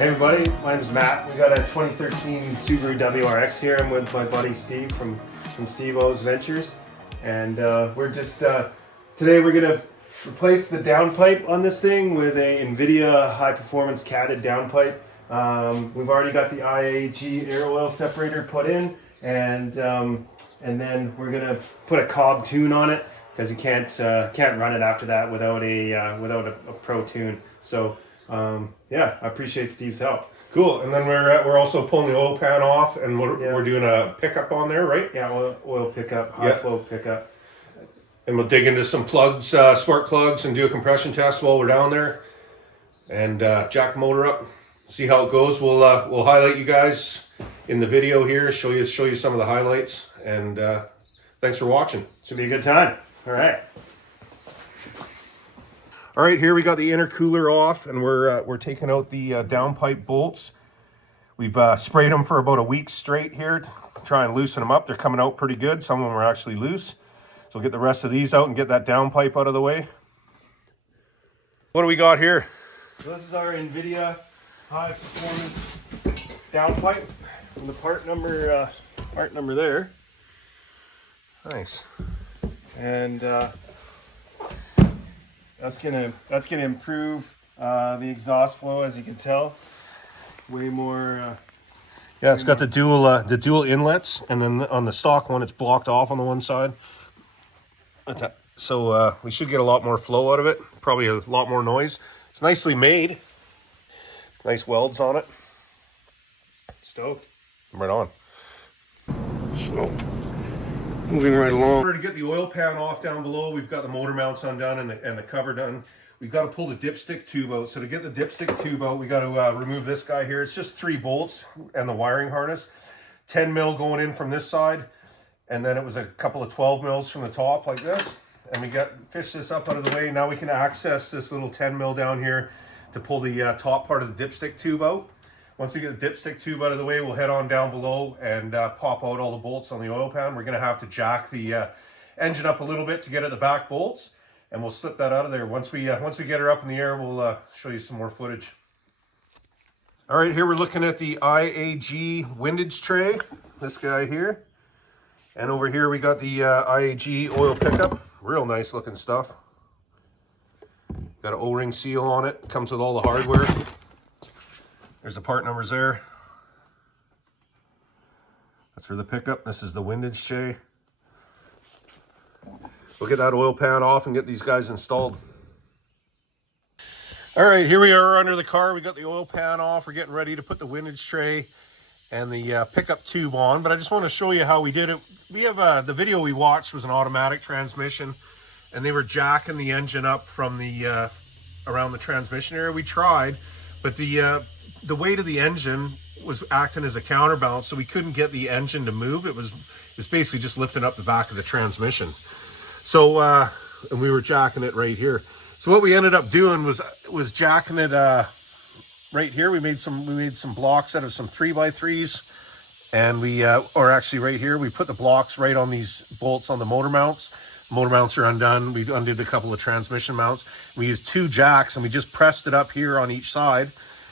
Hey everybody, my name's Matt. We got a 2013 Subaru WRX here. I'm with my buddy Steve from Steve O's Ventures, and we're just today we're gonna replace the downpipe on this thing with a Invidia high performance catted downpipe. We've already got the IAG air oil separator put in, and then we're gonna put a Cobb tune on it because you can't run it after that without a pro tune. So. Yeah, I appreciate Steve's help. Cool, and then we're also pulling the oil pan off, and we're doing a pickup on there, right? Yeah, oil pickup, high flow pickup. And we'll dig into some plugs, spark plugs, and do a compression test while we're down there, and jack the motor up, see how it goes. We'll highlight you guys in the video here, show you some of the highlights, and thanks for watching. Should be a good time. All right. All right, here we got the intercooler off, and we're taking out the downpipe bolts. We've sprayed them for about a week straight here to try and loosen them up. They're coming out pretty good. Some of them are actually loose. So we'll get the rest of these out and get that downpipe out of the way. What do we got here? So this is our Invidia high performance downpipe, and the part number there. Nice. And that's gonna improve the exhaust flow, as you can tell. Way more. Yeah, it's got the dual inlets, and then on the stock one, it's blocked off on the one side. So we should get a lot more flow out of it. Probably a lot more noise. It's nicely made. Nice welds on it. Stoked. Right on. So, moving right along. In order to get the oil pan off down below, we've got the motor mounts undone and the cover done. We've got to pull the dipstick tube out. So to get the dipstick tube out, we got to remove this guy here. It's just 3 bolts and the wiring harness. 10 mil going in from this side, and then it was a couple of 12 mils from the top like this. And we fish this up out of the way. Now we can access this little 10 mil down here to pull the top part of the dipstick tube out. Once we get the dipstick tube out of the way, we'll head on down below and pop out all the bolts on the oil pan. We're going to have to jack the engine up a little bit to get at the back bolts, and we'll slip that out of there. Once we get her up in the air, we'll show you some more footage. All right, here we're looking at the IAG Windage tray, this guy here. And over here we got the IAG Oil Pickup. Real nice looking stuff. Got an O-ring seal on it. Comes with all the hardware. There's the part numbers there. That's for the pickup. This is the Windage tray. We'll get that oil pan off and get these guys installed. All right, here we are under the car. We got the oil pan off. We're getting ready to put the Windage tray and the pickup tube on. But I just want to show you how we did it. We have the video we watched was an automatic transmission, and they were jacking the engine up from the around the transmission area. We tried, but the weight of the engine was acting as a counterbalance, so we couldn't get the engine to move. It was basically just lifting up the back of the transmission. So and we were jacking it right here. So what we ended up doing was jacking it right here. We made some blocks out of some 3x3s, and or actually right here, we put the blocks right on these bolts on the motor mounts. Motor mounts are undone. We undid a couple of transmission mounts. We used 2 jacks, and we just pressed it up here on each side.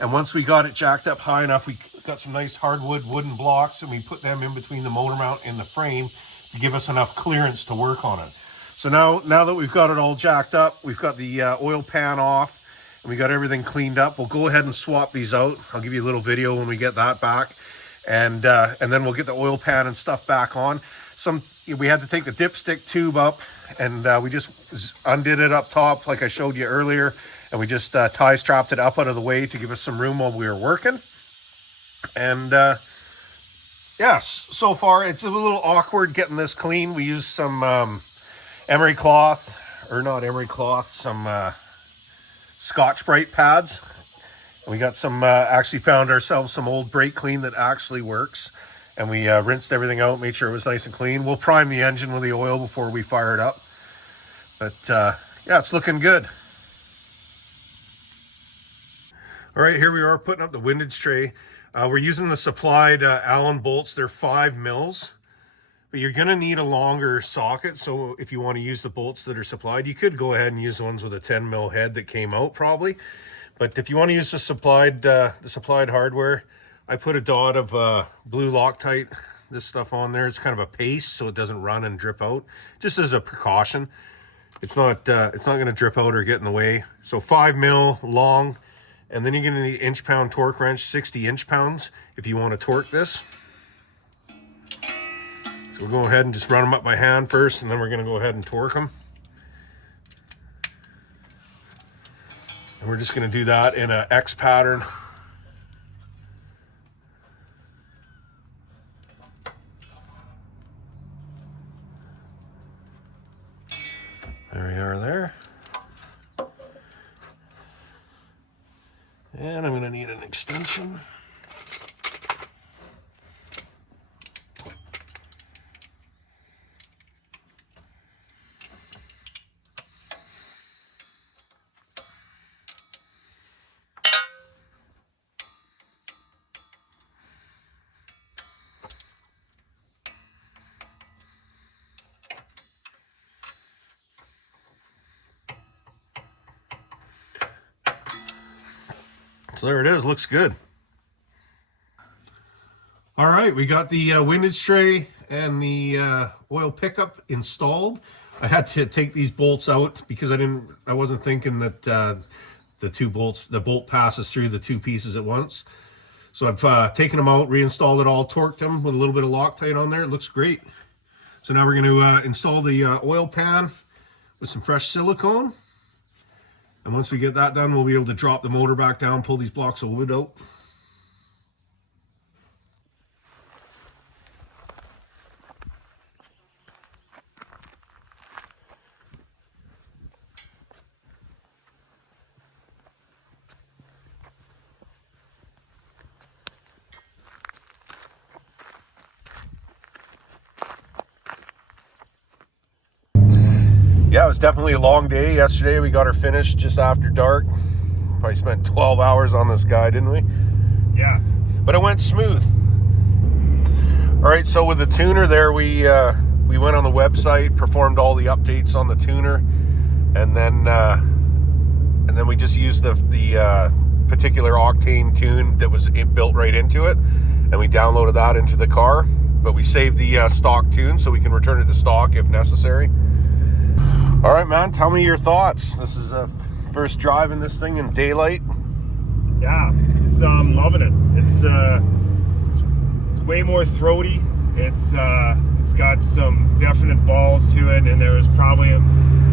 And once we got it jacked up high enough, we got some nice hardwood wooden blocks, and we put them in between the motor mount and the frame to give us enough clearance to work on it. So now that we've got it all jacked up, we've got the oil pan off, and we got everything cleaned up. We'll go ahead and swap these out. I'll give you a little video when we get that back, and then we'll get the oil pan and stuff back on. We had to take the dipstick tube up, and we just undid it up top like I showed you earlier. And we just tie strapped it up out of the way to give us some room while we were working. And yes, so far it's a little awkward getting this clean. We used some emery cloth, or not emery cloth, some Scotch-Brite pads. And we got some, actually found ourselves some old brake clean that actually works. And we rinsed everything out, made sure it was nice and clean. We'll prime the engine with the oil before we fire it up. But yeah, it's looking good. All right, here we are putting up the Windage tray. We're using the supplied Allen bolts. They're 5 mils, but you're gonna need a longer socket. So if you want to use the bolts that are supplied, you could go ahead and use the ones with a 10 mil head that came out probably. But if you want to use the supplied hardware, I put a dot of blue Loctite, this stuff on there. It's kind of a paste so it doesn't run and drip out, just as a precaution. It's not going to drip out or get in the way. So 5 mil long, and then you're going to need inch-pound torque wrench, 60 inch-pounds if you want to torque this. So we'll go ahead and just run them up by hand first, and then we're going to go ahead and torque them. And we're just going to do that in a X pattern. There we are there. And I'm going to need an extension. So there it is, looks good. All right, we got the windage tray and the oil pickup installed. I had to take these bolts out because I wasn't thinking that the bolt passes through the two pieces at once. So I've taken them out, reinstalled it all, torqued them with a little bit of Loctite on there. It looks great. So now we're going to install the oil pan with some fresh silicone. And once we get that done, we'll be able to drop the motor back down, pull these blocks of wood out. Yeah, it was definitely a long day yesterday. We got her finished just after dark. Probably spent 12 hours on this guy, didn't we? Yeah. But it went smooth. All right, so with the tuner there, we went on the website, performed all the updates on the tuner, and then we just used the particular octane tune that was built right into it, and we downloaded that into the car. But we saved the stock tune so we can return it to stock if necessary. All right, man, tell me your thoughts. This is a first drive in this thing in daylight. Yeah, I'm loving it. It's way more throaty. It's got some definite balls to it, and there was probably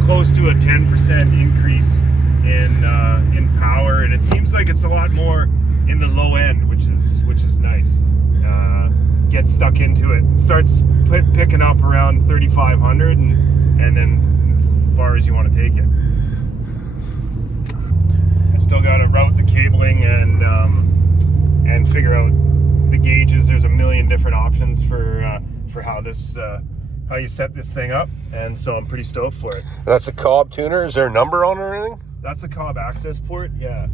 close to a 10% increase in power, and it seems like it's a lot more in the low end, which is nice. Gets stuck into it. Starts picking up around 3,500, and then as far as you want to take it. I still got to route the cabling and figure out the gauges. There's a million different options for how you set this thing up, and so I'm pretty stoked for it. That's a Cobb tuner. Is there a number on it or anything? That's the Cobb Accessport, yeah.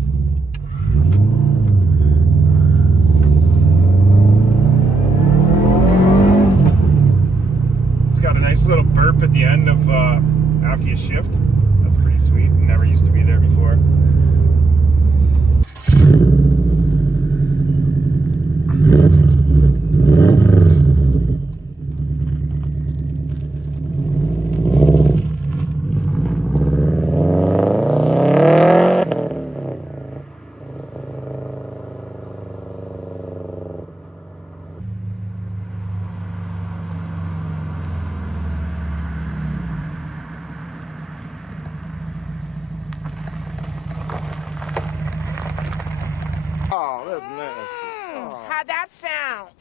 It's got a nice little burp at the end of after you shift. That's pretty sweet. Never used to be there before. Oh, that's nasty. Oh. How'd that sound?